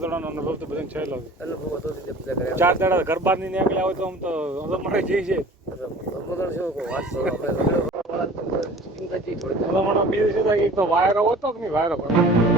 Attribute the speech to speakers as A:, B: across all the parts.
A: વાવાઝોડાનો અનુભવ તો બધાને
B: અનુભવ હતો કર્યા
A: ચાર દાડા ઘર બહારની નીકળ્યા હોય તો આમ તો હવામાન જઈ છે.
B: આપણે રગડો વાળા તો
A: વાયરો હતો કે નહીં વાયરો પણ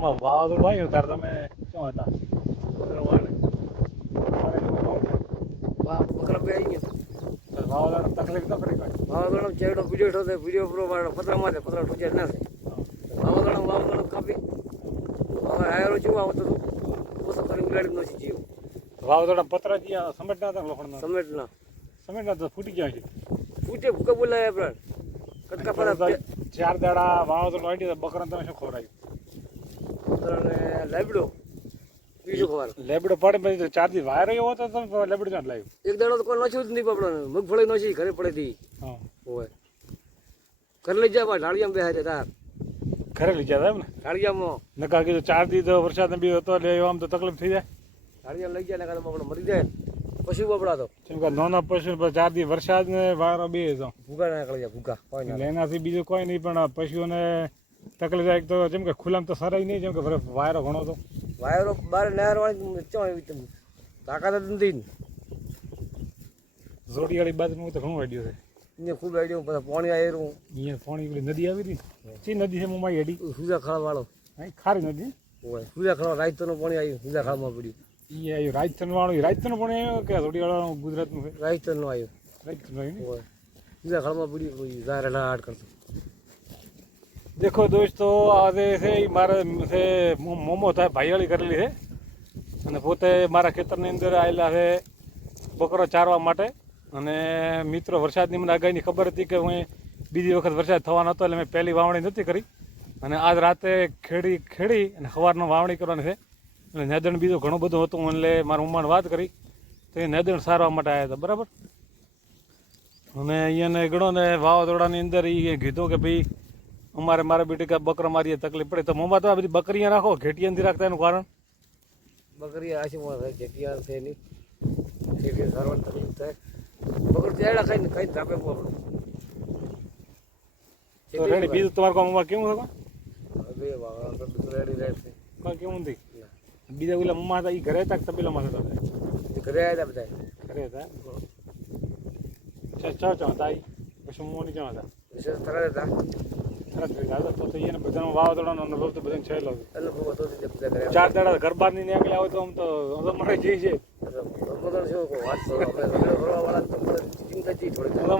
A: વાવાઝોડું
B: બકરા બે આવી ગયો
A: વાવાઝોડાની તકલીફ ન પડી કોઈ.
B: વાવાઝોડામાં ચેડો વીડિયો થતો વીડિયો પૂરો મારો પતરામાં છે પતરા ટૂંચે નથી વાવાઝોડા વાવાઝોડા કાપી. હવે આયરો જેવું ઓછો કરી ઉલાડી નથી જીવ.
A: વાવાઝોડા પતરા જ્યાં સમેટના હતા લોખંડના? સમેટના. તો ફૂટી ગયા છે.
B: ફૂટે ભૂકા બોલાય આપણે કટકા પર
A: ચાર દાડા વાવાઝોડું આવી તો બકરા તમે શું ખવડાવ્યું?
B: લાબડો બીજું ખવાનું
A: લેબડો પડે પછી ચાર દી વાયરો એવો હતો તમે લેબડો ક્યાં લાવ્યું
B: એક દાડો તો કોઈ નોચ્યું જ નહીં પપડો. મગફળી નોચી ઘરે પડે હતી હોય ઘરે લઈ જાય ઢાળિયામાં બેહાય છે તાર.
A: ઘરે લઈ જાય એમ ને?
B: ઢાળિયામાં.
A: નકા કીધું ચાર દી તો વરસાદ બી હતો એટલે આમ તો તકલીફ થઈ જાય.
B: ઢાળિયા લઈ જાય ને તો આપણે મરી જાય. પશુ બપડા તો
A: કેમ કે નાના પશુ પર ચાર દી વરસાદ ને વાયરો બે હતો.
B: ભૂગા નીકળી જાય ભૂગા. ના
A: એનાથી બીજું કોઈ નહીં પણ પશુઓને તકલીફ થાય. તો જેમ કે ખુલ્લામાં તો સરાય નહીં જેમ કે વાયરો ઘણો તો.
B: વાયરો બાર નહેર વાળી ચો તાકાત જ નથી ને.
A: બાજુ બાજુનું તો ઘણું આડ્યો છે.
B: અહીંયા ખૂબ આઈડિયો પછી પાણી આવ્યું
A: અહીંયા પાણી પેલી નદી આવી હતી ચી નદી છે મુંબઈ હેડી
B: સુજા ખાડા વાળો
A: ખારી નદી
B: હોય સુજા ખાડા રાજસ્થાનનું પાણી આવ્યું સુજા ખાડામાં પડ્યું.
A: એ આવ્યું રાજસ્થાન વાળું રાજસ્થાન પાણી આવ્યું કે જોડીવાળાનું ગુજરાતનું
B: રાજસ્થાનનું આવ્યું
A: રાજસ્થાન આવ્યું
B: હોય સુજા ખાડામાં પડ્યું ઝાર કરતું કરતો.
A: દેખો દોસ્તો આજે છે એ મારે છે મોમો થાય ભાઈવાળી કરેલી છે. અને પોતે મારા ખેતરની અંદર આવેલા છે બકરો ચારવા માટે. અને મિત્રો વરસાદની મને આગાહીની ખબર હતી કે હું બીજી વખત વરસાદ થવાનો હતો એટલે મેં પહેલી વાવણી નથી કરી. અને આજ રાતે ખેડી ખેડી અને સવારનો વાવણી કરવાની છે. એટલે નેદણ બીજું ઘણું બધું હતું એટલે મારા ઉમ્માને વાત કરી. તો એ નેદણ સારવા માટે આવ્યા હતા, બરાબર? અને અહીંયાને ગણો ને વાવાઝોડાની અંદર એ કીધું કે ભાઈ અમારે મારા બેટી કે બકરા મારીએ તકલીફ પડે તો મમ્મા તો આ બધી બકરીયા રાખો ઘેટિયા નથી રાખતા એનું કારણ?
B: બકરી આશીમાં થાય જેટિયા છે નહીં. ઘેટિયા સારવાર તકલીફ થાય. બકર ચેડા ખાઈને ખાઈને ધાપે
A: તો રેડી બીજું તમારે મમ્મા કેવું હતું? કેવું નથી? બીજા ઓલા મમ્મા હતા એ ઘરે હતા કે તબેલામાં હતા
B: ઘરે આવ્યા બધા.
A: ઘરે હતા ચા ચા હતા? પછી મોની ચા હતા?
B: વિશેષ તરા હતા.
A: તો બધાનો વાવાઝોડાનો અનુભવ તો બધાને છે. ચાર દાડા ઘર બહારની નીકળ્યા હોય તો આમ તો હવામાન જઈ છે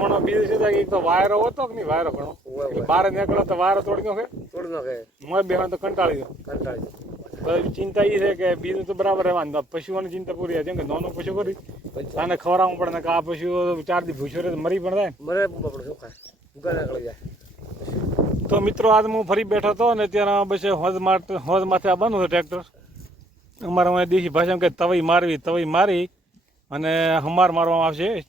B: તો
A: બીજું એક વાયરો હતો કે નહીં? વાયરો ઘણો. એટલે બહાર નીકળો તો વાયરો તોડી નાખે
B: તોડી નાખે
A: મોય બેહવાનું તો કંટાળી ગયો.
B: કંટાળી
A: ચિંતા એ છે કે બીજું તો બરાબર રહેવાનું પશુઓની ચિંતા પૂરી જેમ કે નાનો પશુ કરી આને ખવડાવવું પડે ને કે આ પશુઓ ચાર દી ભૂસ્યો મરી પણ થાય
B: મરે શું ખાય? નીકળી જાય.
A: તો મિત્રો, આજ હું ફરી બેઠો હતો ને ત્યારે પછી હોજ માટે હોજ માથે આવવાનું હતું ટ્રેક્ટર અમારે અહીંયા દેશી ભાષામાં કે તવઈ મારવી, તવઈ મારી અને હમાર મારવામાં આવશે.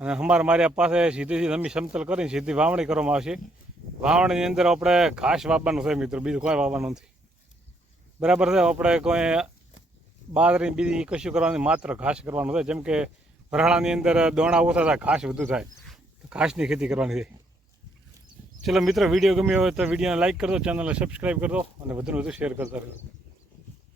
A: અને હમાર માર્યા પાસે સીધી સીધી જમી સમતલ કરીને સીધી વાવણી કરવામાં આવશે. વાવણીની અંદર આપણે ઘાસ વાવવાનું છે મિત્રો, બીજું કોઈ વાવવાનું નથી. બરાબર છે? આપણે કોઈ બાજરી બીજી કશું કરવાની માત્ર ઘાસ કરવાનું છે. જેમ કે વરાળાની અંદર દોણા ઓછા થાય, ઘાસ વધુ થાય. તો ઘાસની ખેતી કરવાની છે. ચલો મિત્રો, વીડિયો ગમ્યો હોય તો વિડીયોને લાઇક કરજો ચેનલને સબસ્ક્રાઈબ કરજો અને વધુને વધુ શેર કરતા રહેજો.